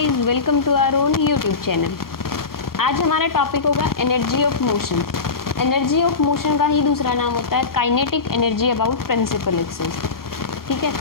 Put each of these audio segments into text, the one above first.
Guys, welcome to our own YouTube channel. आज हमारा topic होगा energy of motion. Energy of motion का ही दूसरा नाम होता है kinetic energy about principal axis. ठीक है,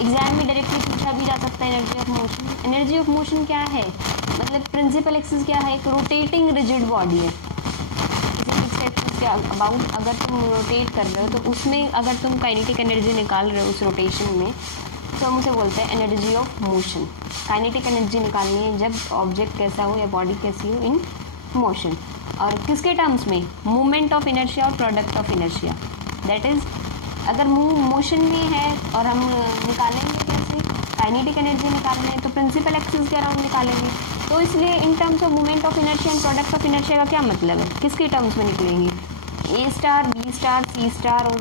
एग्जाम में डायरेक्टली पूछा भी जा सकता है energy of motion. Energy of motion क्या है, मतलब प्रिंसिपल एक्सिस क्या है, एक रोटेटिंग रिजिड बॉडी है। किसी फिक्स्ड एक्सिस के अबाउट अगर तुम रोटेट कर रहे हो तो उसमें अगर तुम काइनेटिक एनर्जी निकाल रहे हो उस रोटेशन में, तो हम उसे बोलते हैं energy of motion. Kinetic energy निकालनी है जब ऑब्जेक्ट कैसा हो या बॉडी कैसी हो इन मोशन, और किसके टर्म्स में, मूवमेंट ऑफ इनर्शिया और product of inertia. That is अगर मोशन में है और हम निकालेंगे कैसे, काइनेटिक एनर्जी निकालना है तो प्रिंसिपल एक्सिस के अराउंड निकालेंगे। तो इसलिए इन terms of movement of inertia and product of inertia का क्या मतलब है, किसके टर्म्स में निकलेंगे, ए स्टार, बी स्टार, सी स्टार और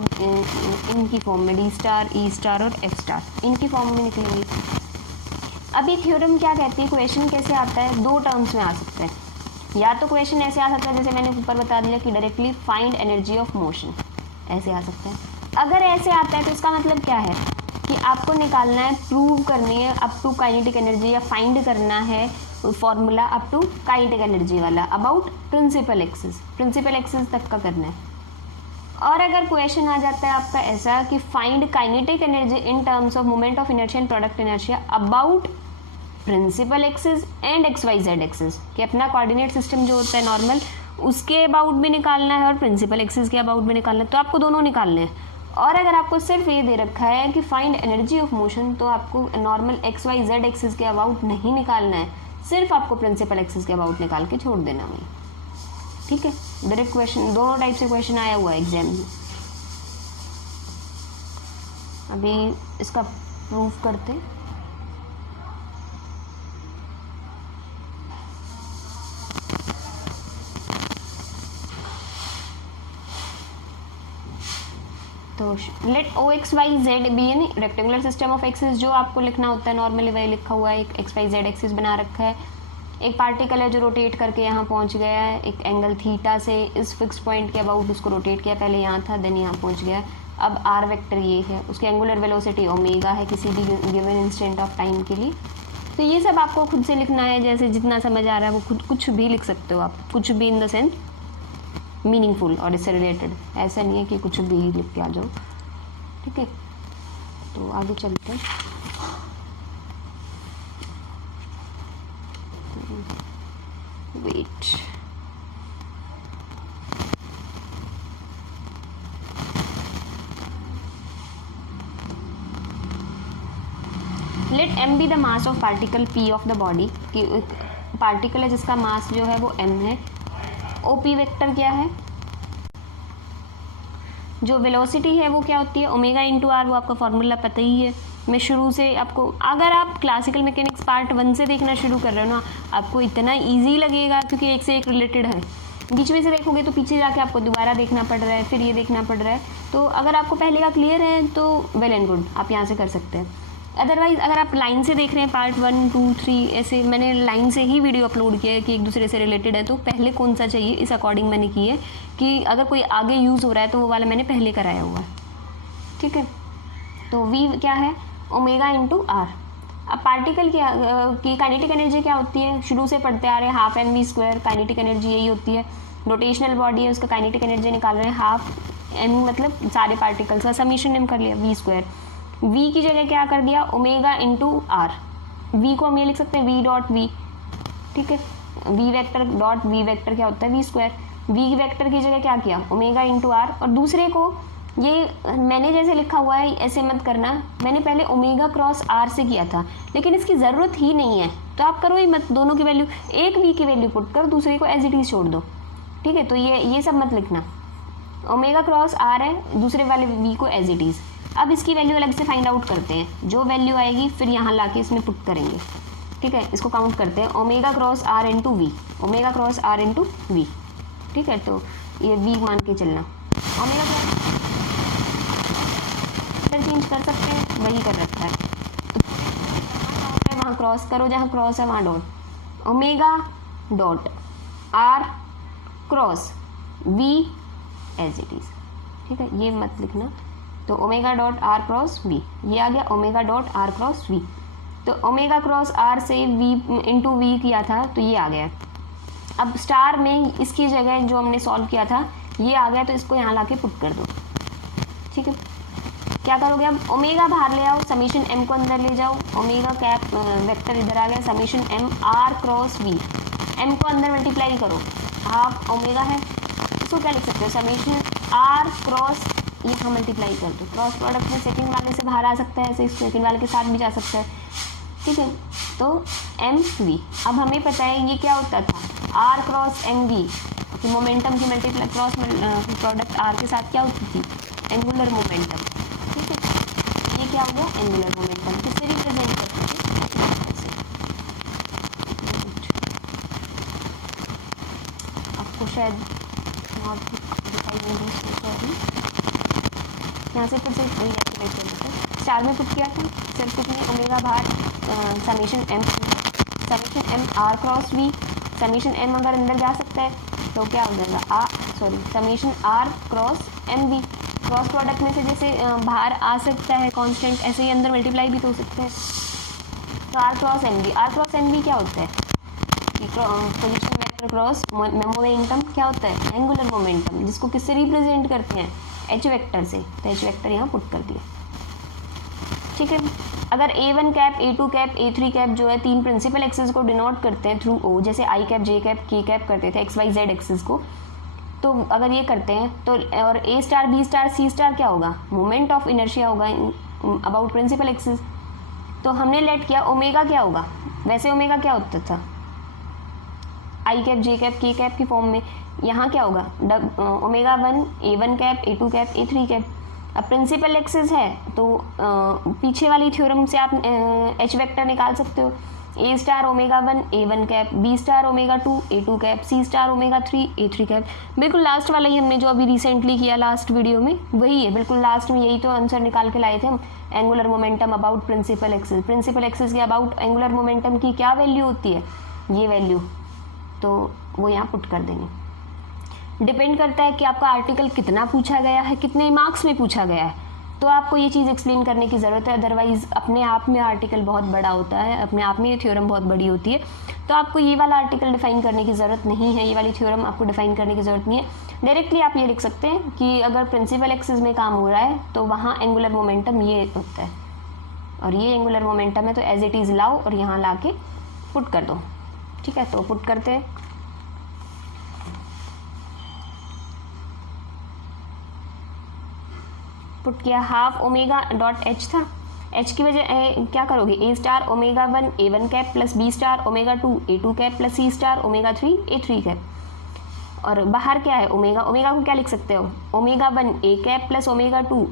इनकी फॉर्म में डी स्टार, ई स्टार और एफ स्टार, इनकी फॉर्म में निकलेंगे। अभी थ्योरम क्या कहती है, क्वेश्चन कैसे आता है, दो टर्म्स में आ सकता है। या तो क्वेश्चन ऐसे आ सकता है जैसे मैंने ऊपर बता दिया कि directly find energy of motion, ऐसे आ सकता है। अगर ऐसे आता है तो इसका मतलब क्या है कि आपको निकालना है, प्रूव करनी है अप टू काइनेटिक एनर्जी, या फाइंड करना है formula up to kinetic energy वाला about principal axis, principal axis तक का करना है। और अगर क्वेश्चन आ जाता है आपका ऐसा कि find kinetic energy in terms of moment of inertia and product inertia about principal axis and X Y Z axis, कि अपना कोऑर्डिनेट सिस्टम जो होता है नॉर्मल उसके अबाउट भी निकालना है और प्रिंसिपल एक्सिस के अबाउट भी निकालना है, तो आपको दोनों निकालने हैं। और अगर आपको सिर्फ ये दे रखा है कि फाइंड एनर्जी ऑफ मोशन, तो आपको normal X Y Z axis के अबाउट नहीं निकालना है, सिर्फ आपको प्रिंसिपल एक्सिस के अबाउट निकाल के छोड़ देना है। ठीक है, डायरेक्ट क्वेश्चन, दोनों टाइप से क्वेश्चन आया हुआ है एग्जाम में। अभी इसका प्रूफ करते हैं। तो let O X Y Z be an rectangular system of axis, जो आपको लिखना होता है नॉर्मली वही लिखा हुआ है। एक एक्स वाई जेड एक्सिस बना रखा है, एक पार्टिकल है जो रोटेट करके यहाँ पहुँच गया है, एक एंगल थीटा से इस फिक्स पॉइंट के अबाउट उसको रोटेट किया, पहले यहाँ था देन यहाँ पहुँच गया। अब आर वेक्टर ये है, उसकी एंगुलर वेलोसिटी ओमेगा है किसी भी गिवन इंस्टेंट ऑफ टाइम के लिए। तो ये सब आपको खुद से लिखना है, जैसे जितना समझ आ रहा है वो खुद कुछ भी लिख सकते हो आप, कुछ भी इन द सेंस मीनिंगफुल और इससे रिलेटेड, ऐसा नहीं है कि कुछ भी लिख के आ जाओ। ठीक है, तो आगे चलते हैं। Wait, let m be the mass of particle p of the body, कि पार्टिकल है जिसका मास जो है वो m है। OP वेक्टर क्या है, जो वेलोसिटी है वो क्या होती है, ओमेगा इंटू आर, वो आपका फॉर्मूला पता ही है। मैं शुरू से आपको, अगर आप क्लासिकल मैकेनिक्स पार्ट 1 से देखना शुरू कर रहे हो ना, आपको इतना इजी लगेगा क्योंकि एक से एक रिलेटेड है। बीच में से देखोगे तो पीछे जाके आपको दोबारा देखना पड़ रहा है, फिर ये देखना पड़ रहा है। तो अगर आपको पहले का क्लियर है तो वेल एंड गुड, आप यहाँ से कर सकते हैं। अदरवाइज़ अगर आप लाइन से देख रहे हैं पार्ट 1, 2, 3, ऐसे मैंने लाइन से ही वीडियो अपलोड किया है कि एक दूसरे से रिलेटेड है, तो पहले कौन सा चाहिए इस अकॉर्डिंग मैंने की है कि अगर कोई आगे यूज़ हो रहा है तो वो वाला मैंने पहले कराया हुआ है। ठीक है, तो V क्या है, ओमेगा इंटू आर। अब पार्टिकल की काइनेटिक एनर्जी क्या होती है, शुरू से पढ़ते आ रहे हैं, half M V square kinetic energy यही होती है। रोटेशनल बॉडी है, उसका काइनेटिक एनर्जी निकाल रहे हैं, हाफ एम मतलब सारे पार्टिकल्स का समीशन एम कर लिया, वी स्क्वायर। वी की जगह क्या कर दिया, ओमेगा इंटू आर। वी को हम ये लिख सकते हैं वी डॉट वी। ठीक है, V vector dot V vector क्या होता है, वी स्क्वायर। वी वेक्टर की जगह क्या किया, ओमेगा इंटू आर। और दूसरे को ये मैंने जैसे लिखा हुआ है ऐसे मत करना, मैंने पहले ओमेगा क्रॉस आर से किया था, लेकिन इसकी ज़रूरत ही नहीं है तो आप करो ही मत, दोनों की वैल्यू, एक वी की वैल्यू पुट कर दूसरे को एज इट इज़ छोड़ दो। ठीक है, तो ये सब मत लिखना, ओमेगा क्रॉस आर है, दूसरे वाले वी को एज इट इज़। अब इसकी वैल्यू अलग से फाइंड आउट करते हैं, जो वैल्यू आएगी फिर यहाँ लाके इसमें पुट करेंगे। ठीक है, इसको काउंट करते हैं, omega cross R into V, omega cross R into V. ठीक है, तो ये वी मान के चलना, ओमेगा क्रॉस चेंज कर सकते हैं, वही कर रखा है, तो वहाँ क्रॉस करो, जहाँ क्रॉस है वहाँ dot, omega dot R cross V as it is. ठीक है, ये मत लिखना, तो omega dot R cross V, ये आ गया omega dot R cross V. तो ओमेगा क्रॉस आर से वी इंटू वी किया था तो ये आ गया। अब स्टार में इसकी जगह जो हमने सॉल्व किया था ये आ गया, तो इसको यहाँ ला के पुट कर दो। ठीक है, क्या करोगे अब, ओमेगा बाहर ले आओ, समीशन एम को अंदर ले जाओ, ओमेगा कैप वेक्टर इधर आ गया, summation M R cross V, M को अंदर मल्टीप्लाई करो, हाफ ओमेगा है, इसको क्या लिख सकते हो, समीशन आर क्रॉस, ये हम मल्टीप्लाई कर दो, क्रॉस प्रोडक्ट में सेकंड वाले से बाहर आ सकता है, ऐसे सेकंड वाले के साथ भी जा सकता है। ठीक है, तो एम वी, अब हमें पता है ये क्या होता था, R cross M V, momentum की मल्टीप्लाई क्रॉस प्रोडक्ट आर के साथ क्या होती थी, एंगुलर मोमेंटम। ठीक है, ये क्या हो गया, एंगुलर मोमेंटम, किससे रिप्रेजेंट करते थे, आपको शायद दिखाई दे रही, यहाँ से फिर से रिएक्टिवेट कर देते हैं, स्टार में पुट किया था, सिर्फ कुछ नहीं, ओमेगा बाहर, summation M, summation M R cross V, summation M अगर अंदर जा सकता है तो क्या हो जाएगा, summation R cross M V, cross product में से जैसे बाहर आ सकता है कांस्टेंट, ऐसे ही अंदर मल्टीप्लाई भी तो हो सकते हैं, तो R cross M V, R cross M V क्या होता है, पोजीशन वेक्टर क्रॉस मोमेंटम क्या होता है, एंगुलर मोमेंटम, जिसको किससे रिप्रेजेंट करते हैं, एच वेक्टर से, तो एच वेक्टर यहाँ पुट कर दिया। ठीक है, अगर A1 cap, A2 cap, A3 cap जो है तीन प्रिंसिपल एक्सिस को डिनोट करते हैं थ्रू O, जैसे I cap, J cap, K cap करते थे XYZ एक्सिस को, तो अगर ये करते हैं तो, और A star, B star, C star क्या होगा, मोमेंट ऑफ इनर्शिया होगा अबाउट प्रिंसिपल एक्सिस। तो हमने लेट किया ओमेगा क्या होगा, वैसे ओमेगा क्या होता था, I cap, J cap, K cap की फॉर्म में, यहाँ क्या होगा, omega 1 A1 cap, A2 cap, A3 cap. अब प्रिंसिपल एक्सिस है तो पीछे वाली थ्योरम से आप एच वेक्टर निकाल सकते हो, A star omega 1 A1 cap, B star omega 2 A2 cap, C star omega 3 A3 cap. बिल्कुल लास्ट वाला ही हमने जो अभी रिसेंटली किया लास्ट वीडियो में वही है, बिल्कुल लास्ट में यही तो आंसर निकाल के लाए थे हम, angular momentum about principal axis. Principal axis के अबाउट एंगुलर मोमेंटम की क्या वैल्यू होती है, ये वैल्यू, तो वो यहाँ पुट कर देंगे। डिपेंड करता है कि आपका आर्टिकल कितना पूछा गया है, कितने मार्क्स में पूछा गया है, तो आपको ये चीज़ एक्सप्लेन करने की ज़रूरत है। अदरवाइज़ अपने आप में आर्टिकल बहुत बड़ा होता है, अपने आप में ये थ्योरम बहुत बड़ी होती है, तो आपको ये वाला आर्टिकल डिफाइन करने की ज़रूरत नहीं है, ये वाली थ्योरम आपको डिफाइन करने की ज़रूरत नहीं है। डायरेक्टली आप ये लिख सकते हैं कि अगर प्रिंसिपल एक्सिस में काम हो रहा है तो वहाँ एंगुलर मोमेंटम ये होता है, और ये एंगुलर मोमेंटम है, तो एज इट इज़ लाओ और यहाँ ला के पुट कर दो। ठीक है, तो पुट करते हैं, पुट किया, हाफ ओमेगा डॉट एच था, एच की वजह क्या करोगे, A star omega 1 A1 cap plus B star omega 2 A2 cap plus C star omega 3 A3 cap, और बाहर क्या है ओमेगा, ओमेगा को क्या लिख सकते हो, omega 1 A cap plus omega 2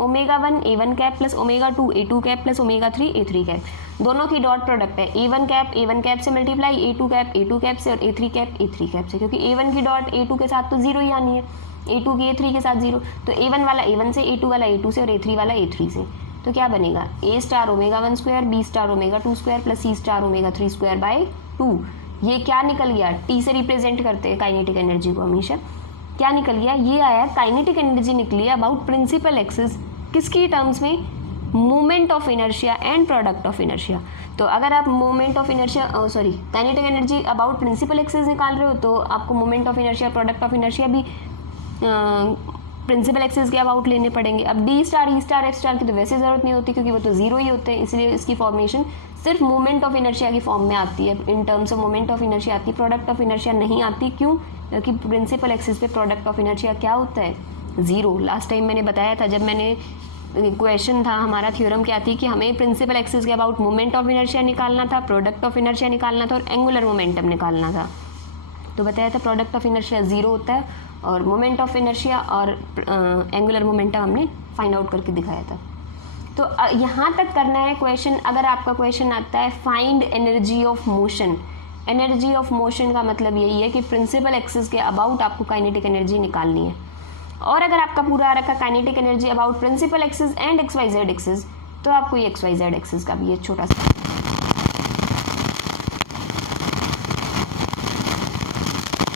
omega 1 A1 cap plus omega 2 A2 cap plus omega 3 A3 cap, दोनों की डॉट प्रोडक्ट है, A1 कैप से मल्टीप्लाई A2 कैप से, और A3 कैप से, क्योंकि A1 की डॉट A2 के साथ तो जीरो ही आनी है, A2 की A3 के साथ जीरो, तो A1 वाला A1 से, A2 वाला A2 से, और A3 वाला A3 से, तो क्या बनेगा, A star omega 1 square, B star omega 2 square plus C star omega 3 square by 2। ये क्या निकल गया, T से रिप्रेजेंट करते हैं काइनेटिक एनर्जी को हमेशा, क्या निकल गया, ये आया काइनेटिक एनर्जी निकली है अबाउट प्रिंसिपल एक्सिस, किसकी टर्म्स में, moment of inertia and product of inertia. तो अगर आप moment of inertia kinetic energy about principal axis निकाल रहे हो तो आपको moment of inertia, product of inertia भी प्रिंसिपल एक्सिस के अबाउट लेने पड़ेंगे। अब D star, E star, F star की तो वैसे ज़रूरत नहीं होती क्योंकि वो तो जीरो ही होते हैं, इसलिए इसकी फॉर्मेशन सिर्फ मोमेंट ऑफ इनर्शिया की फॉर्म में आती है, इन terms of moment of inertia आती है, प्रोडक्ट ऑफ इनर्शिया नहीं आती। क्यों, क्योंकि प्रिंसिपल एक्सिस पे प्रोडक्ट ऑफ इनर्शिया क्या होता है, ज़ीरो। लास्ट टाइम मैंने बताया था जब मैंने क्वेश्चन था हमारा थ्योरम क्या थी कि हमें प्रिंसिपल एक्सिस के अबाउट मोमेंट ऑफ इनर्शिया निकालना था, प्रोडक्ट ऑफ इनर्शिया निकालना था, और एंगुलर मोमेंटम निकालना था। तो बताया था प्रोडक्ट ऑफ इनर्शिया जीरो होता है और मोमेंट ऑफ इनर्शिया और एंगुलर मोमेंटम हमने फाइंड आउट करके दिखाया था। तो यहाँ तक करना है क्वेश्चन। अगर आपका क्वेश्चन आता है find energy of motion, energy of motion का मतलब यही है कि प्रिंसिपल एक्सिस के अबाउट आपको काइनेटिक एनर्जी निकालनी है। और अगर आपका पूरा आ रखा kinetic energy about principal axis and XYZ axis, तो आपको ये XYZ एक्सिस का भी एक छोटा सा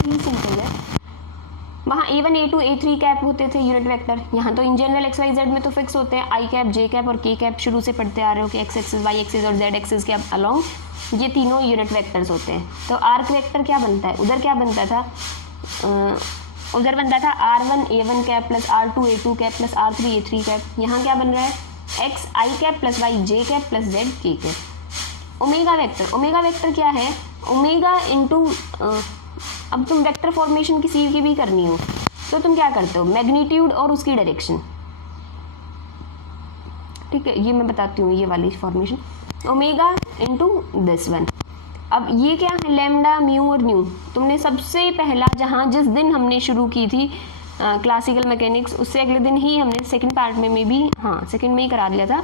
सिंपल है, वहाँ A1 A2 A3 कैप होते थे यूनिट वेक्टर, यहाँ तो in general X Y Z में तो फिक्स होते हैं, आई कैप जे कैप और के कैप शुरू से पढ़ते आ रहे हो कि एक्स एक्सिस वाई एक्सिस और जेड एक्सिस के अलॉन्ग ये तीनों यूनिट वेक्टर्स होते हैं। तो आर्क वेक्टर क्या बनता है, उधर क्या बनता था, उधर बनता था R1 A1 cap plus R2 A2 cap plus R3 A3 cap. यहाँ क्या बन रहा है एक्स आई कैप प्लस वाई जे कैप प्लस जेड के कैप। ओमेगा वेक्टर क्या है, ओमेगा इंटू, अब तुम वेक्टर फॉर्मेशन किसी की भी करनी हो तो तुम क्या करते हो, मैग्नीट्यूड और उसकी डायरेक्शन, ठीक है, ये मैं बताती हूँ ये वाली formation, omega into this one. अब ये क्या है, लैम्डा म्यू और न्यू। तुमने सबसे पहला जहाँ जिस दिन हमने शुरू की थी क्लासिकल मैकेनिक्स, उससे अगले दिन ही हमने सेकंड पार्ट में भी, हाँ सेकंड में ही करा दिया था,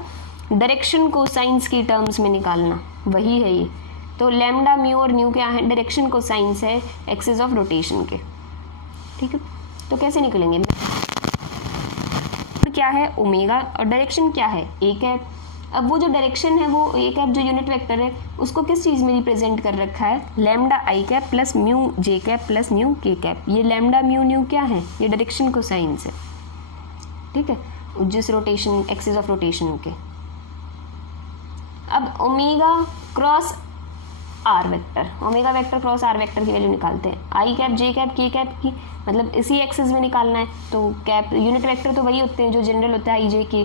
डायरेक्शन को साइंस की टर्म्स में निकालना, वही है ये। तो लैम्डा म्यू और न्यू क्या है, डायरेक्शन को साइंस है एक्सिस ऑफ रोटेशन के, ठीक है। तो कैसे निकलेंगे, क्या है ओमेगा और डायरेक्शन क्या है ए कैप। अब वो जो डायरेक्शन है वो ए कैप जो यूनिट वेक्टर है उसको किस चीज़ में रिप्रेजेंट कर रखा है, लैम्डा आई कैप प्लस म्यू जे कैप प्लस म्यू के कैप। ये लैम्डा म्यू न्यू क्या है, ये डायरेक्शन को साइंस है, ठीक है, जिस रोटेशन एक्सिस ऑफ रोटेशन के। अब omega cross R vector, omega vector cross R vector की वैल्यू निकालते हैं, I cap J cap K cap की, मतलब इसी एक्सिस में निकालना है। तो कैप यूनिट वेक्टर तो वही होते हैं जो जनरल होता है आई जे के।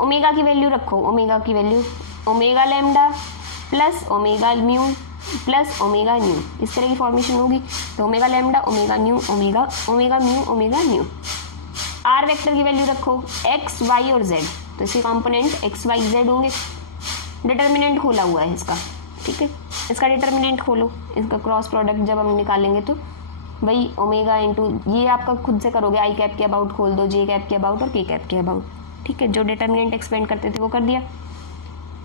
ओमेगा की वैल्यू रखो, ओमेगा की value omega lambda plus omega mu plus omega nu, इस तरह की फॉर्मेशन होगी। तो omega lambda omega nu omega omega mu omega nu. R vector की वैल्यू रखो एक्स वाई और जेड, तो इसके कॉम्पोनेंट एक्स वाई जेड होंगे। डिटर्मिनेंट खोला हुआ है इसका, ठीक है, इसका डिटर्मिनेंट खोलो, इसका क्रॉस प्रोडक्ट जब हम निकालेंगे तो वही ओमेगा इंटू, ये आपका खुद से करोगे, आई कैप के अबाउट खोल दो, जे कैप के अबाउट और के कैप के अबाउट, ठीक है, जो डिटर्मिनेंट एक्सपेंड करते थे वो कर दिया।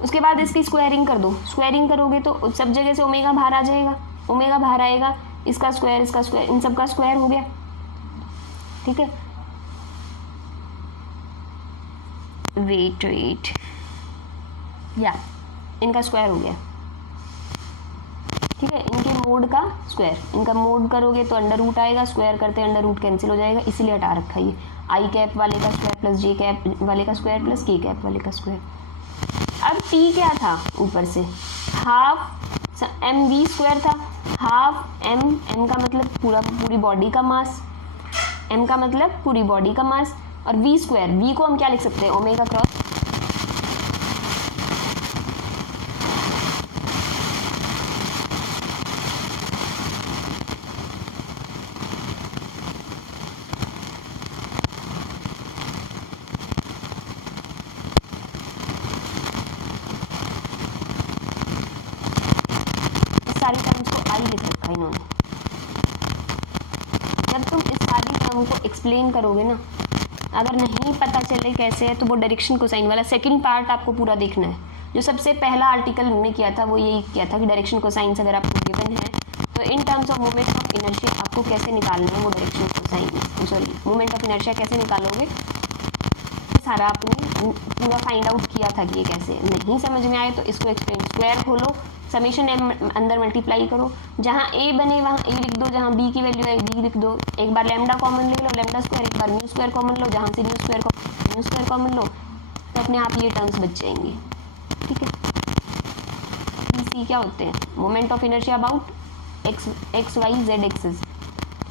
उसके बाद इसकी स्क्वायरिंग कर दो, स्क्वायरिंग करोगे तो सब जगह से ओमेगा बाहर आ जाएगा, ओमेगा बाहर आएगा, इसका स्क्वायर इन सब का स्क्वायर हो गया, ठीक है। वेट या इनका स्क्वायर हो गया, ठीक है, इनके मोड का स्क्वायर, इनका मोड करोगे तो अंडर रूट आएगा, स्क्वायर करते अंडर रूट कैंसिल हो जाएगा, इसीलिए हटा रखा है आई कैप वाले का स्क्वायर प्लस जे कैप वाले का स्क्वायर प्लस के कैप वाले का स्क्वायर। अब टी क्या था ऊपर से, हाफ एम वी स्क्वायर था, हाफ एम, एम का मतलब पूरी बॉडी का मास, एम का मतलब पूरी बॉडी का मास, और वी स्क्वायर, वी को हम क्या लिख सकते हैं, ओमेगा क्रॉस सारी टर्म्स को आई लिख रखा है इन्होंने। जब तुम इस सारी टर्म को एक्सप्लेन करोगे ना, अगर नहीं पता चले कैसे है तो वो डायरेक्शन कोसाइन वाला सेकंड पार्ट आपको पूरा देखना है। जो सबसे पहला आर्टिकल हमने किया था वो यही किया था कि डायरेक्शन कोसाइंस अगर आपको गिवन है तो इन terms of moment of inertia आपको कैसे निकालना है वो direction cosine, sorry moment of inertia कैसे निकालोगे, सारा आपने पूरा फाइंड आउट किया था कि ये कैसे। नहीं समझ में आए तो इसको एक्सप्लेन, स्क्वायर खोलो, समीशन एम अंदर मल्टीप्लाई करो, जहाँ ए बने वहाँ ए लिख दो, जहाँ बी की वैल्यू है बी लिख दो, एक बार लैम्डा कॉमन ले लो, लैम्डा स्क्वायर, एक बार म्यू स्क्वायर कॉमन लो, जहाँ से म्यू स्क्वायर कॉमन लो, तो अपने आप ये टर्म्स बच जाएंगे, ठीक है। बी सी क्या होते हैं, moment of inertia about X Y Z axis,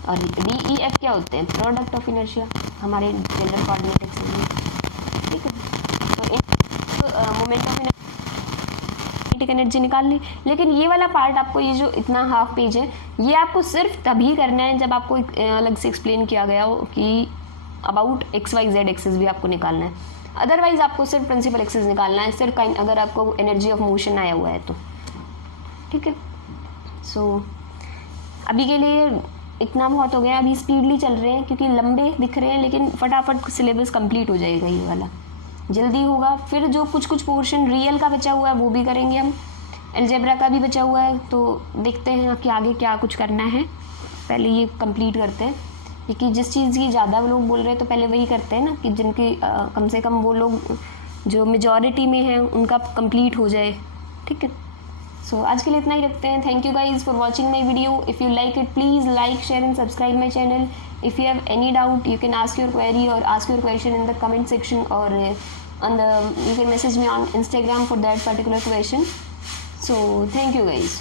और डी ई एफ क्या होते हैं, प्रोडक्ट ऑफ इनर्शिया हमारे जनरल कोऑर्डिनेट एक्सिस में, ठीक है। तो मोमेंट ऑफ एनर्जी निकाल ली। लेकिन ये वाला पार्ट आपको, ये जो इतना हाफ पेज है, ये आपको सिर्फ तभी करना है जब आपको अलग से एक्सप्लेन किया गया हो कि about X Y Z axis भी आपको निकालना है। अदरवाइज आपको सिर्फ प्रिंसिपल एक्सिस निकालना है, सिर्फ अगर आपको एनर्जी ऑफ मोशन आया हुआ है तो, ठीक है। सो अभी के लिए इतना बहुत हो गया, अभी स्पीडली चल रहे हैं क्योंकि लंबे दिख रहे हैं, लेकिन फटाफट सिलेबस कंप्लीट हो जाएगा ये वाला, जल्दी होगा। फिर जो कुछ पोर्शन रियल का बचा हुआ है वो भी करेंगे हम, अलजेब्रा का भी बचा हुआ है, तो देखते हैं कि आगे क्या कुछ करना है, पहले ये कंप्लीट करते हैं, क्योंकि जिस चीज़ की ज़्यादा लोग बोल रहे हैं तो पहले वही करते हैं ना, कि जिनकी कम से कम वो लोग जो मेजॉरिटी में हैं उनका कंप्लीट हो जाए, ठीक है। सो आज के लिए इतना ही रखते हैं. Thank you guys for watching my video. If you like it please like, share and subscribe my channel. If you have any doubt, you can ask your query or ask your question in the comment section, or you can message me on Instagram for that particular question. So thank you guys.